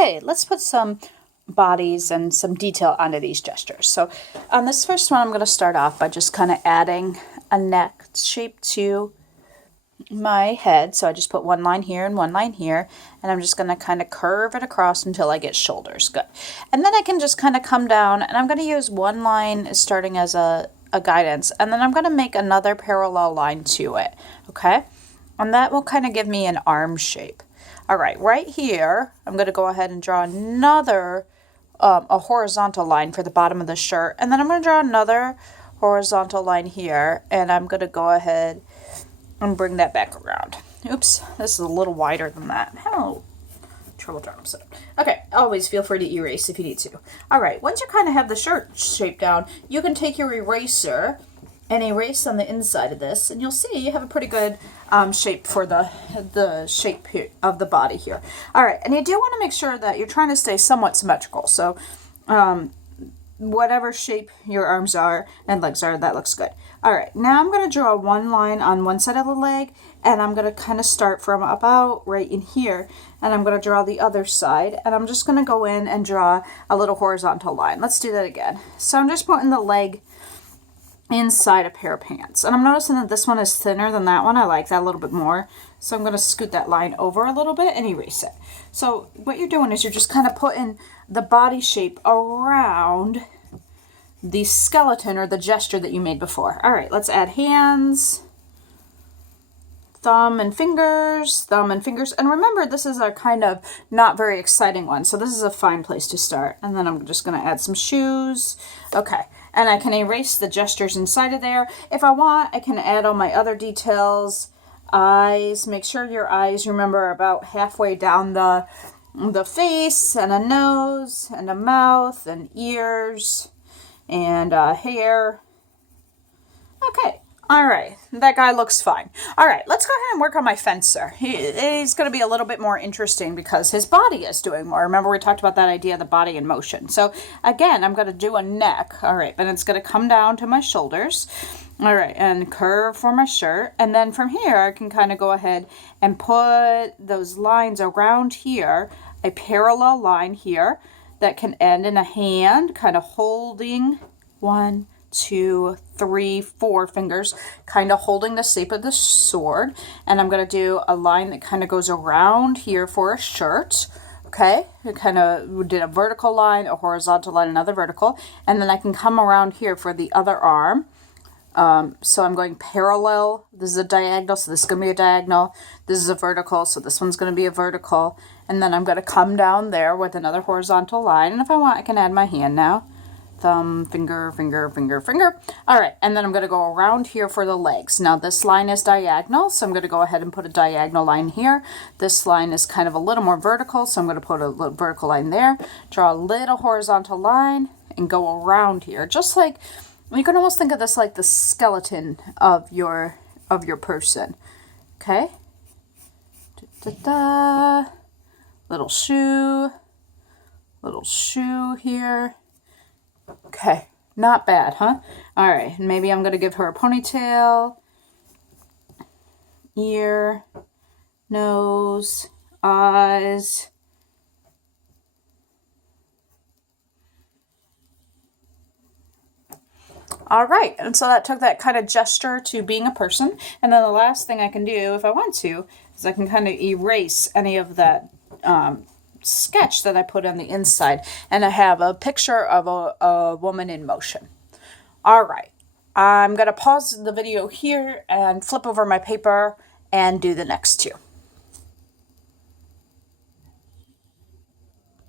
Okay, let's put some bodies and some detail onto these gestures. So on this first one, I'm going to start off by just kind of adding a neck shape to my head. So I just put one line here and one line here, and I'm just going to kind of curve it across until I get shoulders. Good. And then I can just kind of come down, and I'm going to use one line starting as a guidance, and then I'm going to make another parallel line to it. Okay. And that will kind of give me an arm shape. All right here, I'm going to go ahead and draw another, a horizontal line for the bottom of the shirt. And then I'm going to draw another horizontal line here. And I'm going to go ahead and bring that back around. Oops, this is a little wider than that. How trouble drawing this up. Okay, always feel free to erase if you need to. All right, once you kind of have the shirt shape down, you can take your eraser and erase on the inside of this, and you'll see you have a pretty good shape for the shape here of the body here. All right, and you do want to make sure that you're trying to stay somewhat symmetrical. So whatever shape your arms are and legs are, that looks good. All right, now I'm going to draw one line on one side of the leg, and I'm going to kind of start from about right in here, and I'm going to draw the other side, and I'm just going to go in and draw a little horizontal line. Let's do that again. So I'm just putting the leg inside a pair of pants, and I'm noticing that this one is thinner than that one. I like that a little bit more, so I'm going to scoot that line over a little bit and erase it. So what you're doing is you're just kind of putting the body shape around the skeleton or the gesture that you made before. All right, let's add hands, thumb and fingers, and remember this is a kind of not very exciting one, so this is a fine place to start. And then I'm just going to add some shoes. Okay, and I can erase the gestures inside of there. If I want, I can add all my other details. Eyes, make sure your eyes, remember, about halfway down the face, and a nose and a mouth and ears and hair. Okay. All right, that guy looks fine. All right, let's go ahead and work on my fencer. He's going to be a little bit more interesting because his body is doing more. Remember we talked about that idea of the body in motion. So again, I'm going to do a neck. All right, but it's going to come down to my shoulders. All right, and curve for my shirt. And then from here, I can kind of go ahead and put those lines around here, a parallel line here that can end in a hand, kind of holding 1, 2, 3, 4 fingers, kind of holding the shape of the sword. And I'm going to do a line that kind of goes around here for a shirt. Okay, it kind of did a vertical line, a horizontal line, another vertical. And then I can come around here for the other arm. So I'm going parallel. This is a diagonal, so this is going to be a diagonal. This is a vertical, so this one's going to be a vertical. And then I'm going to come down there with another horizontal line. And if I want, I can add my hand now. Thumb, finger, finger, finger, finger. All right, and then I'm going to go around here for the legs. Now this line is diagonal, so I'm going to go ahead and put a diagonal line here. This line is kind of a little more vertical, so I'm going to put a little vertical line there. Draw a little horizontal line and go around here. Just like, you can almost think of this like the skeleton of your person. Okay? Da-da-da. Little shoe here. Okay, not bad, huh? All right, maybe I'm going to give her a ponytail, ear, nose, eyes. All right, and so that took that kind of gesture to being a person. And then the last thing I can do, if I want to, is I can kind of erase any of that sketch that I put on the inside, and I have a picture of a woman in motion. All right, I'm going to pause the video here and flip over my paper and do the next two.